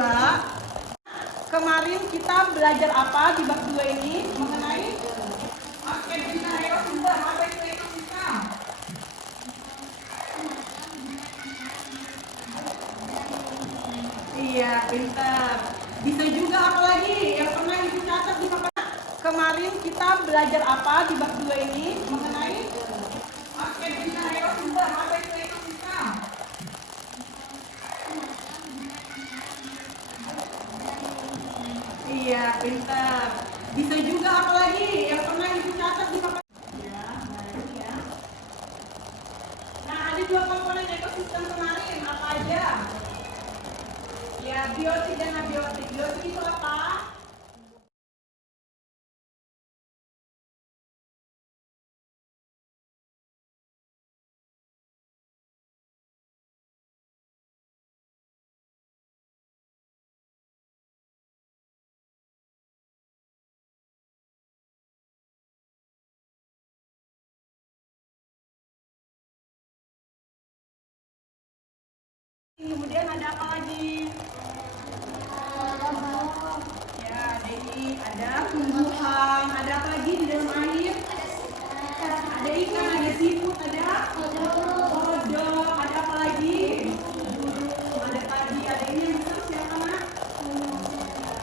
kedua, kemarin kita belajar apa di bab 2 ini mengenai ekosistem. Apa itu ekosistem? Iya, pintar. Bisa juga apa lagi yang pernah ibu catat di papan? Kemarin kita belajar apa di bab 2 ini mengenai ekosistem. Apa itu ekosistem? Iya, pintar. Bisa juga apa lagi yang pernah ibu catat di papan? Ya, baik ya. Nah, ada 2 komponen ekosistem kemarin. Apa aja? Ya, biotik dan abiotik. Biotik itu apa? Kemudian ada apa lagi? Ya, ada ini, ada tumbuhan, ada apa lagi di dalam air? Ada ikan, ada siput, ada kodok, ada apa lagi? Burung, ada tadi, ada ini yang besar siapa nak?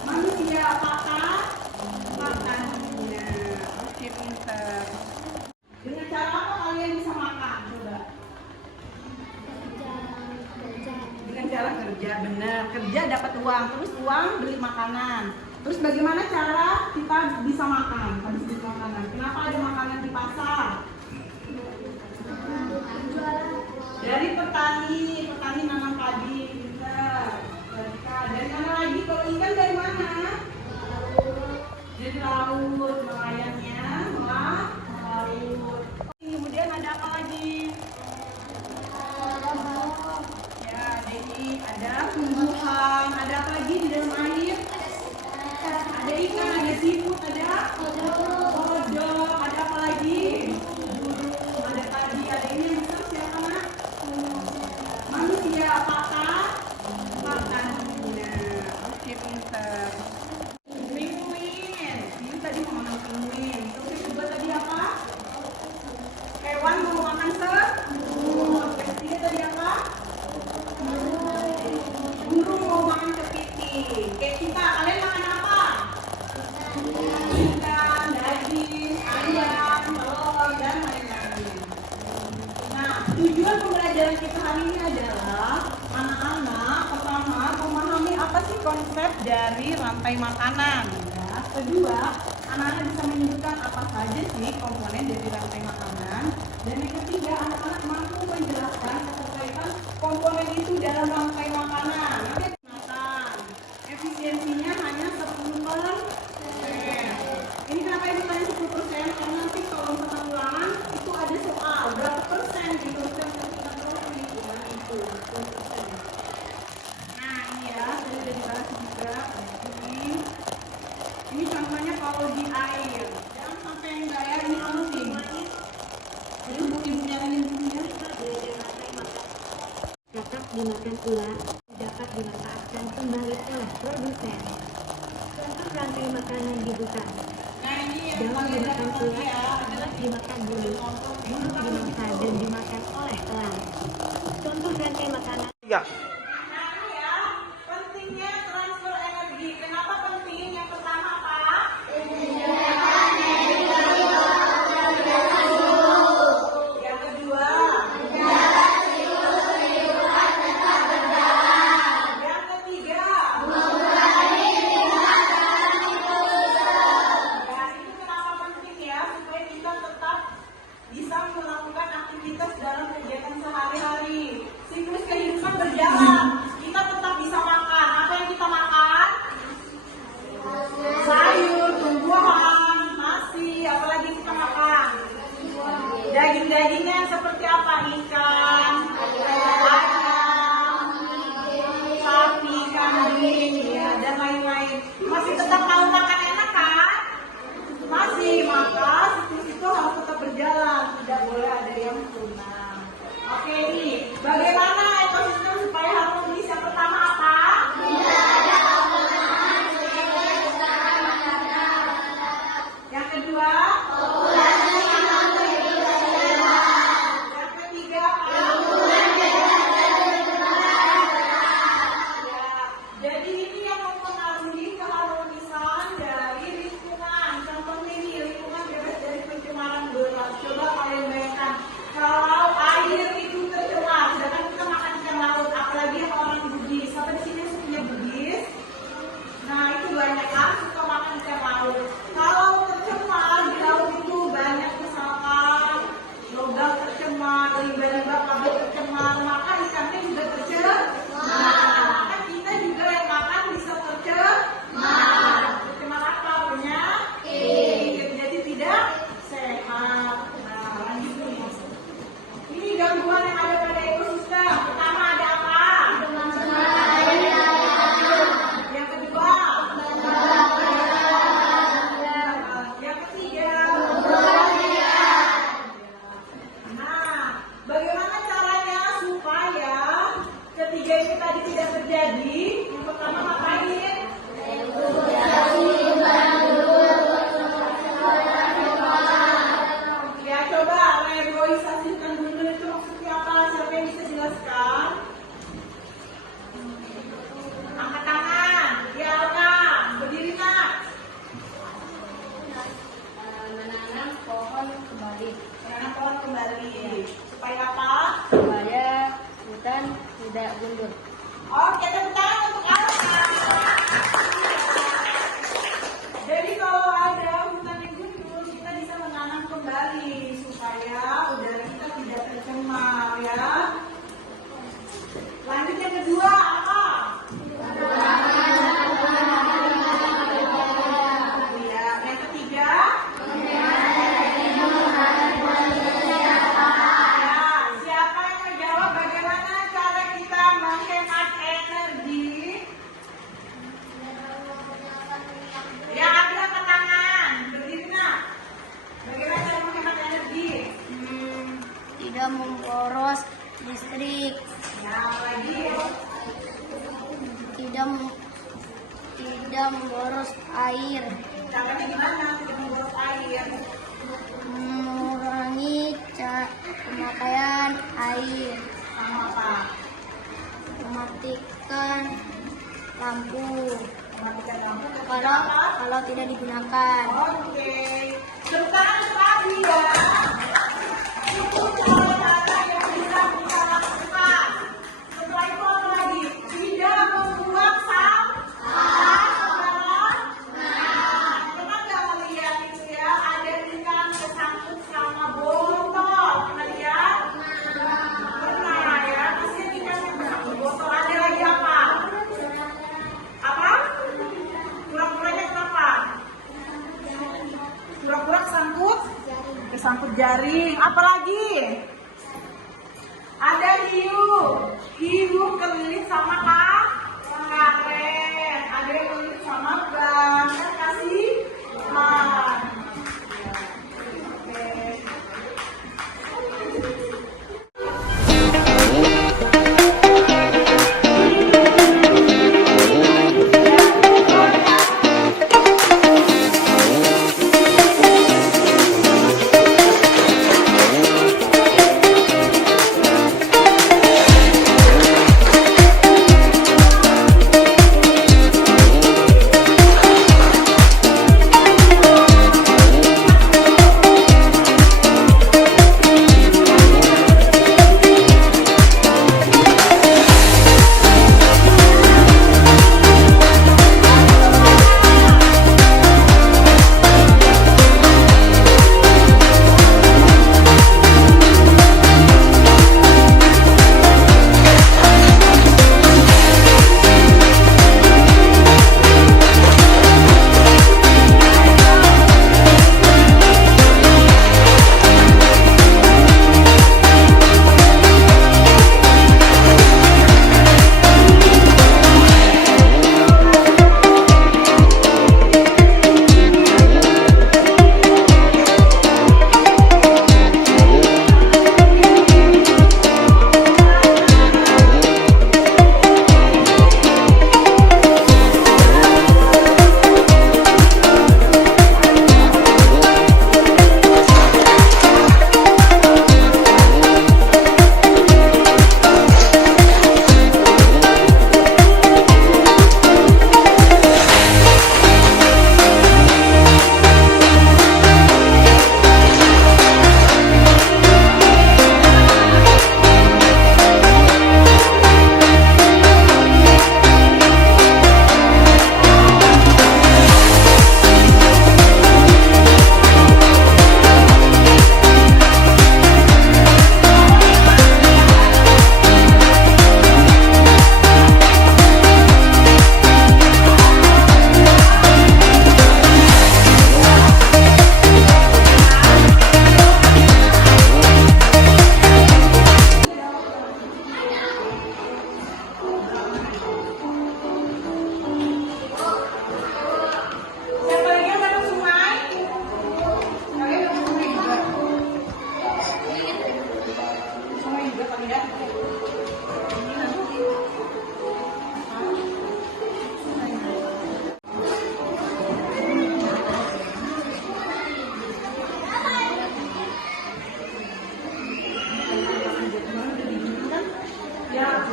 Manusia, apakah? Makan. Oke, pintar. Dengan cara apa kalian bisa makan? Coba. Dengan cara kerja, benar. Kerja dapat uang, terus uang beli makanan. Terus bagaimana cara kita bisa makan? Habis beli makanan. Kenapa ada makanan di pasar? Dari petani, petani nanam padi, pintar. Dari mana lagi? Kalau ikan dari mana? Dari laut, nelayannya melaut. Kemudian ada apa lagi? Ya, ada ini, ada tumbuhan, ada apa lagi di dalam air? Ada ikan, ada siput, ada kodok, ada apa lagi? Burung, ada tadi, ada ini yang besar siapa nak? Manusia, apakah? Makan. Oke, pintar. Penguin. Ini tadi mau makan penguin. Terus yang kedua tadi apa? Hewan mau makan semut. Yang ketiga tadi apa? Burung mau makan kepiting. Kayak kita, kalian makan apa? Ikan, daging, ayam, telur, dan lain-lain. Nah, tujuan pembelajaran kita hari ini adalah anak-anak pertama memahami apa sih konsep dari rantai makanan. Ya. Kedua, anak-anak bisa menyebutkan apa saja sih komponen dari rantai makanan. Dan yang ketiga, anak-anak mampu menjelaskan keterkaitan komponen itu dalam rantai makanan. Nanti makan. Efisiensinya hanya 10%. Ini kenapa ibu tanya 10%? Karena nanti kalau misalkan ulangan itu ada soal berapa persen gitu. Kita tahu perhitungan itu 10%. Nah ini ya, tadi udah dibahas juga. Ini contohnya kalau di air. Jangan sampai yang enggak ya, ini penting. Jadi ibu nyalain dulunya. Dapat dimakan ulang, dapat dimanfaatkan kembali oleh produsen. Contoh rantai makanan di hutan. Nah ini yang Daun paling dimakan penting ulat, ya. dapat dimakan bulu, bulu dimakan dan dimakan oleh elang. Contoh rantai makanan. Ya. Nah ini ya, pentingnya transfer energi. Kenapa penting? Yang pertama apa? Yang kedua, yang ketiga, ya itu kenapa penting ya, supaya kita tetap bisa melakukan aktivitas dalam kegiatan sehari-hari. Siklus kehidupan berjalan, kita tetap bisa makan. Apa yang kita makan? Sayur, tumbuhan, nasi, apalagi kita makan. Daging-dagingnya seperti apa? Ikan, ayam, sapi, kambing, ya, dan lain-lain. Masih tetap mau makan enak kan? Masih, maka siklus itu harus tetap berjalan. Tidak boleh ada yang punah. Oke nih, bagaimana ekosistem supaya harmonis? Yang pertama apa? Tidak ada tiga itu tadi tidak terjadi, yang pertama ngapain? Ya coba reboisasikan dulu itu maksudnya apa? Siapa yang bisa jelaskan? Angkat tangan, ya Alka, berdiri nak. Menanam pohon kembali Menanam pohon kembali. Supaya apa? supaya hutan tidak gundul. Oke, tepuk tangan untuk Alka. Jadi kalau ada hutan yang gundul, kita bisa menanam kembali supaya udara kita tidak tercemar ya. Lanjut yang kedua apa? Ya, yang ketiga. Ya, siapa yang menjawab bagaimana cara kita menghemat energi? Ya, ambil angkat tangan. Berdiri nak. Bagaimana cara menghemat energi? Tidak memboros listrik, Ya, lagi. tidak memboros air, Caranya gimana? Tidak memboros air. mengurangi pemakaian air, Sama apa? mematikan lampu Mematikan lampu. Ketiga kalau apa? kalau tidak digunakan. Oke. Sekarang tadi ya. Itu cara yang bisa kita lakukan. Setelah itu apa lagi? Tidak membuang sampah sembarangan. Pernah nggak melihat itu ya? Ada ikan kesangkut sama botol. Pernah lihat? Pernah ya. Kasihan ikan yang kesangkut botol. Ada lagi apa? Apa? Pura-puranya kenapa? Pura-pura kesangkut jaring. Apa lagi? Ada hiu kelilit sama karet. Ada yang kelilit sama ban. Kan kasih ban.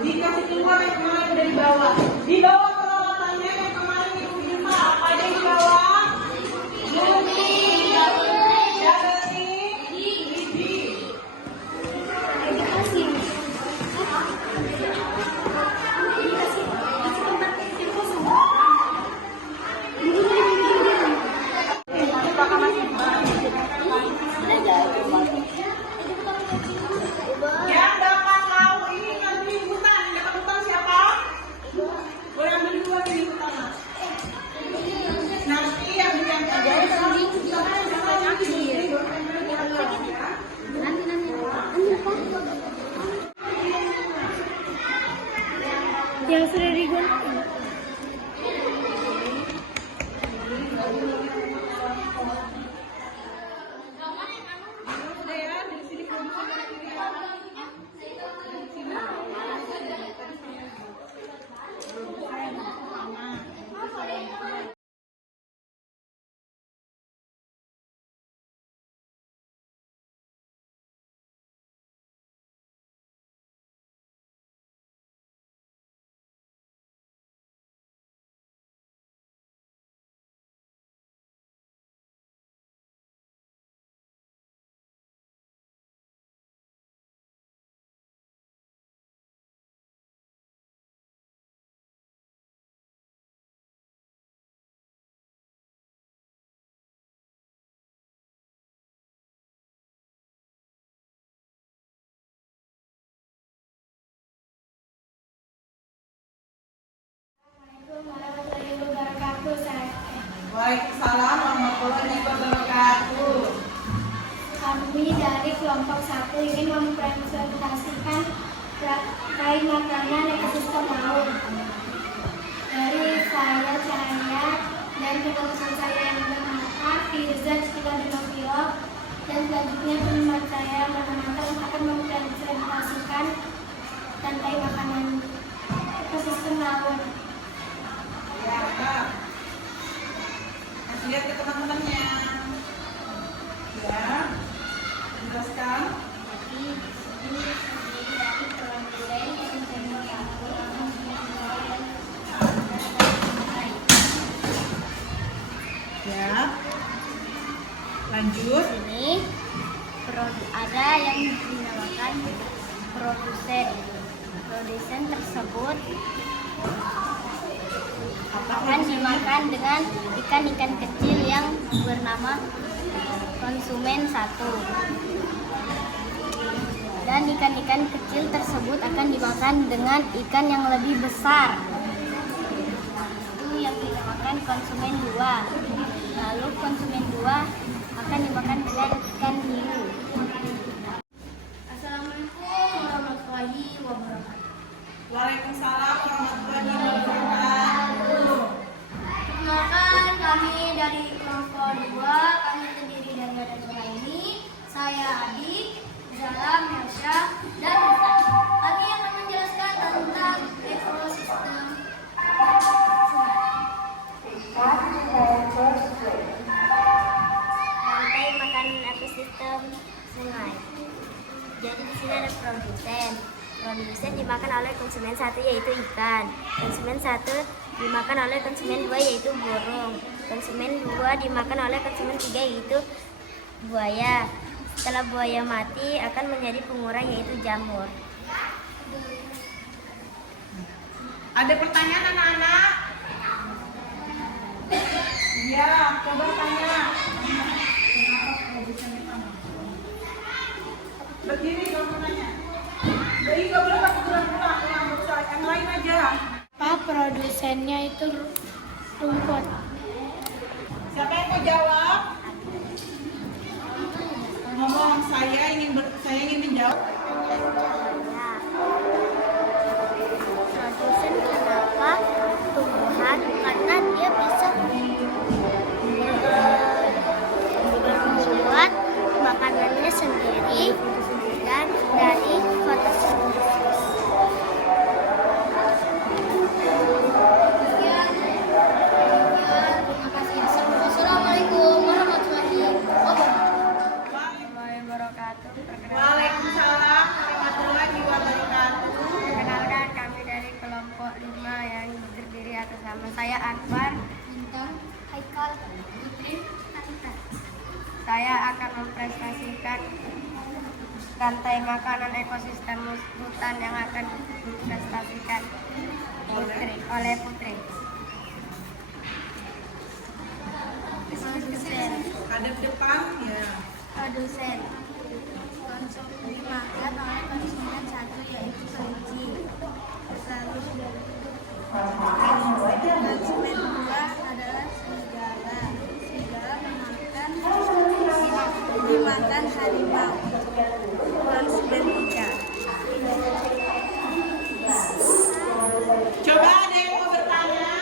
Dikasih keluar yang kemarin dari bawah. Di bawah peralatannya yang kemarin Ibu minta. Apa ada di bawah? Yang dapat tahu ini nanti hutan. Dapat hutan siapa? Boleh ambil dua di hutan. Nanti yang Yang sudah digunakan. Waalaikumsalam warahmatullahi wabarakatuh. Kami dari kelompok 1 ingin mempresentasikan rantai makanan ekosistem laut. Dari saya Cahaya dan teman-teman saya yang bernama Firza Cila Dinofio, dan selanjutnya teman saya yang bernama akan mempresentasikan rantai makanan ekosistem laut. Ya, Kak. Kasih lihat ke teman-temannya. Ya, jelaskan. Ya, lanjut. Ini ada yang dinamakan produsen. Produsen tersebut akan dimakan dengan ikan-ikan kecil yang bernama konsumen 1. Dan ikan-ikan kecil tersebut akan dimakan dengan ikan yang lebih besar. Itu yang dinamakan konsumen 2. Lalu konsumen 2 akan dimakan dengan ikan hiu. Assalamualaikum warahmatullahi wabarakatuh. Waalaikumsalam warahmatullahi wabarakatuh. Perkenalkan, kami dari kelompok 2, kami terdiri dari ada ini, saya Adi, Zara, Masya, dan Rita. Kami akan menjelaskan tentang ekosistem Rantai makanan ekosistem sungai. Jadi di sini ada produsen. Produsen dimakan oleh konsumen 1 yaitu ikan. Konsumen 1 dimakan oleh konsumen 2 yaitu burung. Konsumen 2 dimakan oleh konsumen 3 yaitu buaya. Setelah buaya mati akan menjadi pengurang yaitu jamur. Ada pertanyaan anak-anak? Iya, coba tanya. Berdiri dong tanya. Jadi nggak boleh pakai gerak-gerak, yang lain aja. Pak, produsennya itu rumput. Siapa yang mau jawab? Ngomong, saya ingin menjawab. Produsen kenapa tumbuhan? Karena dia bisa membuat makanannya sendiri dan dari fotosintesis. Terima kasih. Assalamualaikum warahmatullahi wabarakatuh. Waalaikumsalam. Waalaikumsalam Saya Akbar. Bintang, Haikal, Putri, Anita. Saya akan mempresentasikan rantai makanan ekosistem hutan yang akan dipresentasikan oleh Putri. Produsen, Hadap depan ya. produsen dimakan oleh konsumen satu yaitu kelinci. Lalu konsumen dua adalah serigala. Serigala dimakan harimau. Konsumen tiga. Coba ada yang mau bertanya?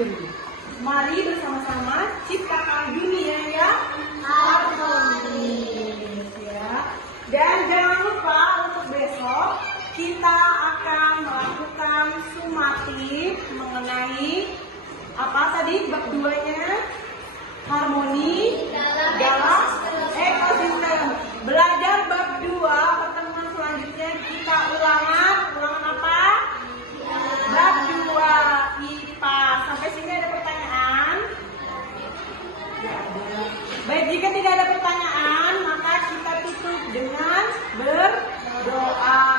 diri. Mari bersama-sama ciptakan dunia yang harmonis ya. Dan jangan lupa untuk besok kita akan melakukan sumatif mengenai apa tadi bab 2-nya? Harmoni dalam ekosistem. Belajar bab 2, pertemuan selanjutnya kita ulangan apa? Bab 2 IPA. Sampai sini ada pertanyaan? Tidak ada. Baik, jika tidak ada pertanyaan, maka kita tutup dengan berdoa.